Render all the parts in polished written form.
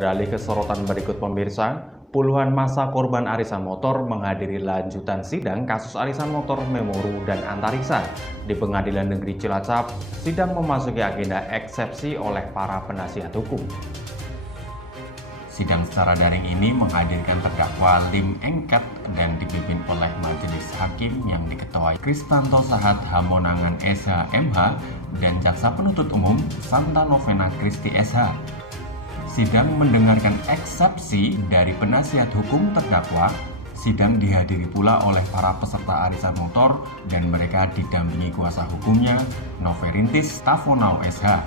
Beralih ke sorotan berikut pemirsa, puluhan massa korban arisan motor menghadiri lanjutan sidang kasus arisan motor Memoru dan Antariksa di Pengadilan Negeri Cilacap. Sidang memasuki agenda eksepsi oleh para penasihat hukum. Sidang secara daring ini menghadirkan terdakwa Lim Engket dan dipimpin oleh majelis hakim yang diketuai Kristanto Sahat Hamonangan SH MH dan jaksa penuntut umum Santa Novena Kristi SH. Sidang mendengarkan eksepsi dari penasihat hukum terdakwa. Sidang dihadiri pula oleh para peserta arisan motor dan mereka didampingi kuasa hukumnya Noverintis Tafonau SH.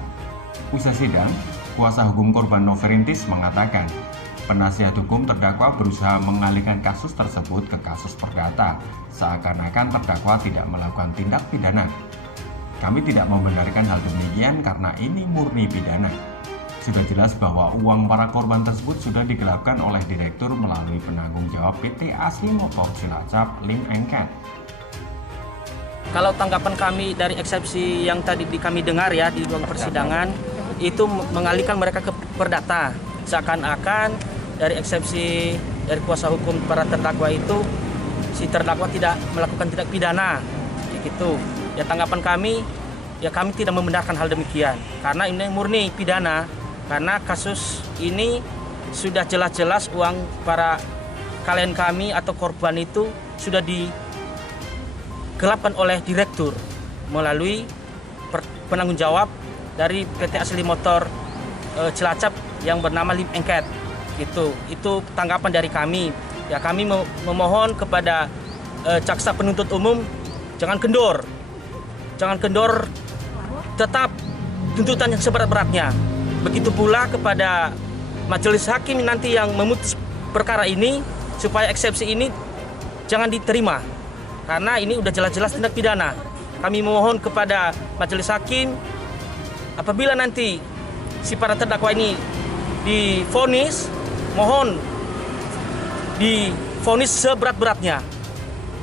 Usai sidang, kuasa hukum korban Noverintis mengatakan penasihat hukum terdakwa berusaha mengalihkan kasus tersebut ke kasus perdata, seakan-akan terdakwa tidak melakukan tindak pidana. Kami tidak membenarkan hal demikian karena ini murni pidana. Sudah jelas bahwa uang para korban tersebut sudah digelapkan oleh direktur melalui penanggung jawab PT Asli Motor Cilacap, Lim Engket. Kalau tanggapan kami dari eksepsi yang tadi kami dengar ya di ruang persidangan, itu mengalihkan mereka ke perdata. Seakan-akan dari eksepsi dari kuasa hukum para terdakwa itu, si terdakwa tidak melakukan tindak pidana. Gitu. Ya tanggapan kami, ya kami tidak membenarkan hal demikian. Karena ini murni pidana. Karena kasus ini sudah jelas-jelas uang para klien kami atau korban itu sudah digelapkan oleh direktur melalui penanggung jawab dari PT Asli Motor Cilacap yang bernama Lim Engket. Itu tanggapan dari kami. Ya kami memohon kepada jaksa penuntut umum jangan kendor, tetap tuntutan yang seberat-beratnya. Begitu pula kepada majelis hakim nanti yang memutus perkara ini supaya eksepsi ini jangan diterima karena ini udah jelas-jelas tindak pidana. Kami memohon kepada majelis hakim apabila nanti si para terdakwa ini divonis, mohon divonis seberat-beratnya.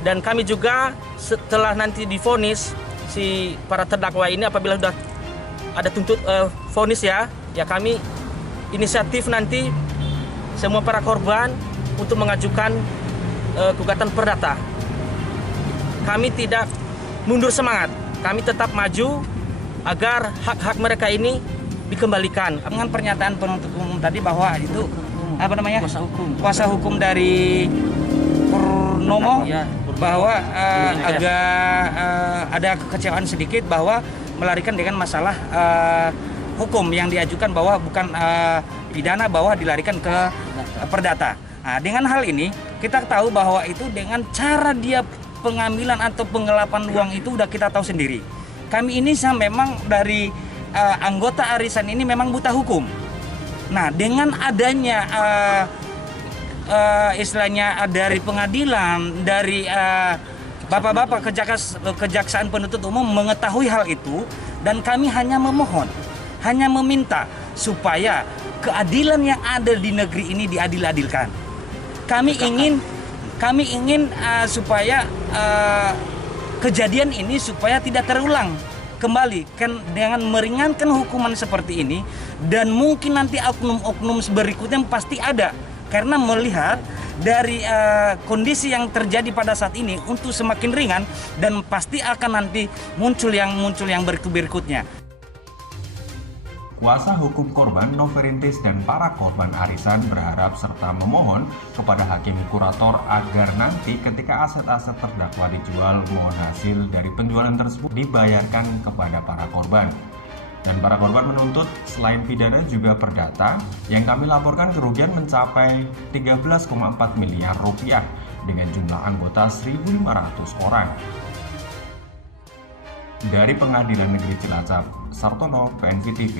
Dan kami juga setelah nanti divonis si para terdakwa ini apabila sudah ada vonis ya kami inisiatif nanti semua para korban untuk mengajukan gugatan perdata. Kami tidak mundur semangat, kami tetap maju agar hak-hak mereka ini dikembalikan. Dengan pernyataan penuntut umum tadi bahwa itu kuasa hukum dari Purnomo ya, bahwa agak ada kekecewaan sedikit bahwa melarikan dengan masalah hukum yang diajukan bahwa bukan pidana, bahwa dilarikan ke perdata. Nah, dengan hal ini kita tahu bahwa itu dengan cara dia pengambilan atau penggelapan uang itu udah kita tahu sendiri. Kami ini memang dari anggota arisan ini memang buta hukum. Nah, dengan adanya istilahnya dari pengadilan, dari bapak-bapak kejaksaan penuntut umum mengetahui hal itu, dan kami hanya memohon, hanya meminta supaya keadilan yang ada di negeri ini diadil-adilkan. Kami ingin supaya kejadian ini supaya tidak terulang kembali dengan meringankan hukuman seperti ini, dan mungkin nanti oknum-oknum berikutnya pasti ada karena melihat dari kondisi yang terjadi pada saat ini untuk semakin ringan, dan pasti akan nanti muncul yang berikutnya. Kuasa hukum korban Noverintis dan para korban arisan berharap serta memohon kepada hakim kurator agar nanti ketika aset-aset terdakwa dijual, mohon hasil dari penjualan tersebut dibayarkan kepada para korban. Dan para korban menuntut selain pidana juga perdata, yang kami laporkan kerugian mencapai 13,4 miliar rupiah dengan jumlah anggota 1.500 orang. Dari Pengadilan Negeri Cilacap, Sartono, PNV TV.